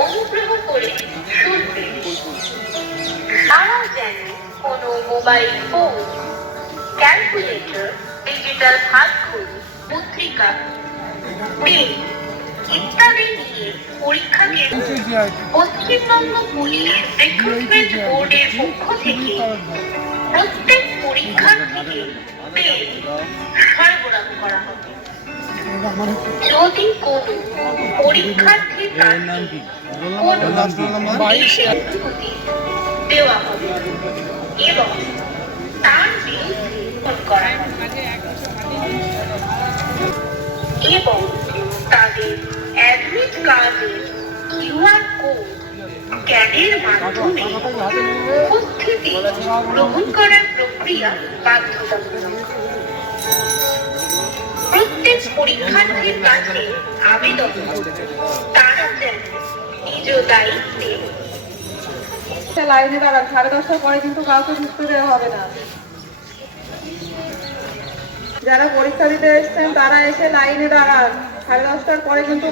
অনুগ্রহ করে শুনবে তারা যেন কোনো মোবাইল ফোন ক্যালকুলেটর ডিজিটাল হাতঘড়ি পত্রিকা পেন পরীক্ষা কেন্দ্র পশ্চিমবঙ্গ পুলিশ রিক্রুটমেন্ট থেকে প্রত্যেক পরীক্ষার্থীকে সরবরাহ করা হবে যদি কোনো ত্রুটি দেওয়া এবং তার বিরুদ্ধে এবং কার্ডের কিউআর কোড স্ক্যানের মাধ্যমে উপস্থিতি গ্রহণ করার প্রক্রিয়া বাধ্যতামূলক প্রত্যেক পরীক্ষার্থীর কাছে আবেদন তারা যেন নিজ দায়িত্বে লাইনে দাঁড়ান সাড়ে দশটার পরে কিন্তু কাউকে ঢুকতে দেওয়া হবে না যারা পরীক্ষা দিতে এসছেন, তারা এসে লাইনে দাঁড়ান। সাড়ে দশটার পরে কিন্তু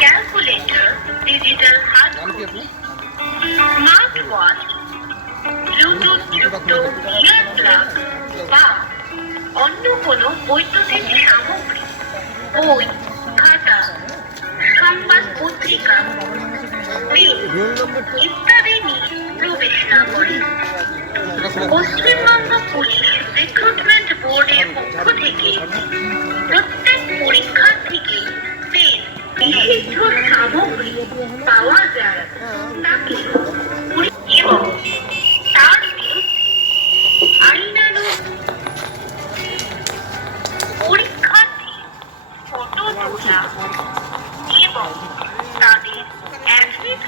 calculator digital smart watch Bluetooth বা অন্য কোনো বৈদ্যুতিক সামগ্রী বই খাতা সংবাদ পত্রিকা ইত্যাদি পশ্চিমবঙ্গ পুলিশ রিক্রুটমেন্ট বোর্ডের পক্ষ থেকে প্রত্যেক পরীক্ষার্থীকে পেন সামগ্রী পাওয়া যায় তাকে এবং তার বিরুদ্ধে আইনানুক পরীক্ষার্থী ফটো তোলা এবং তাদের অ্যাডমিট